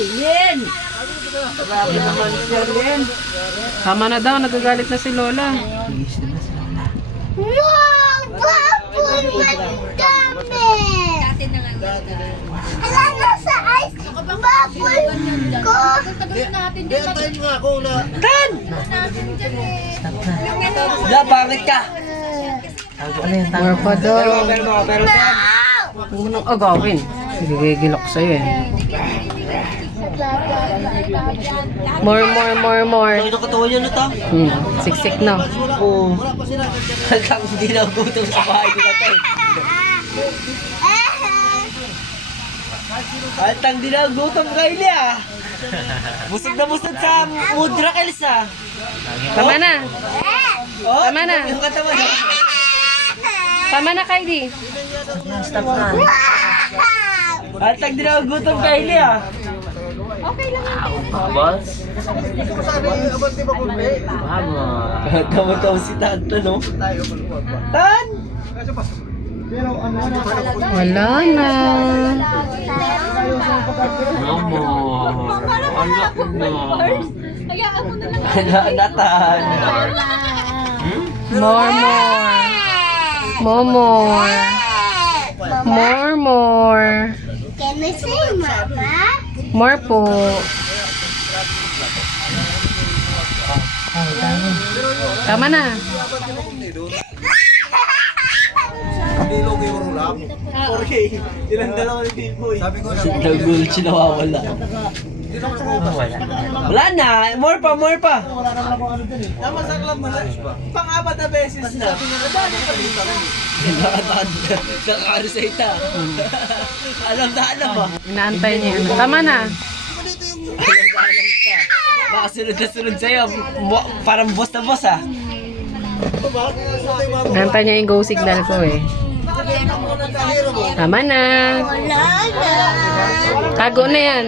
Tingin! Grabe naman siya rin. Tama na daw, nagagalit na si Lola. Wow! Baboy magdami! Ala, nasa ice! Baboy ko! Tan! Da, bakit ka? More pa daw. Pero Tan! Huwag mo nang agawin. Gigilok sa'yo eh. More. Ano katawan niya na ta? Siksik na. Oo. Hanggang hindi na gutom sa bahay nila to. Altang di na gutom kayo niya. Busog na busog sa mudra Elsa. Tama na. Oh, Tama na. Yung katawan. Tama na, Kylie. Stop na. Altang di na gutom kayo niya. Boss? Tawa-tawa si Tanta, no? Tan! Wala na. Mama. Wala na, Tan. More. Can I say mama? More po. Tama na. Nagul siya nawawala. Wala na, more pa. Pang-apat na beses na. Kakaro sa ita. Alam ba? Inaantay niya. Tama na. Alam ka. Baka sunod na sunod sa'yo. Parang boss na boss, ah. Inaantay niya yung go signal ko eh. Tama na. Wala na. Tago na yan.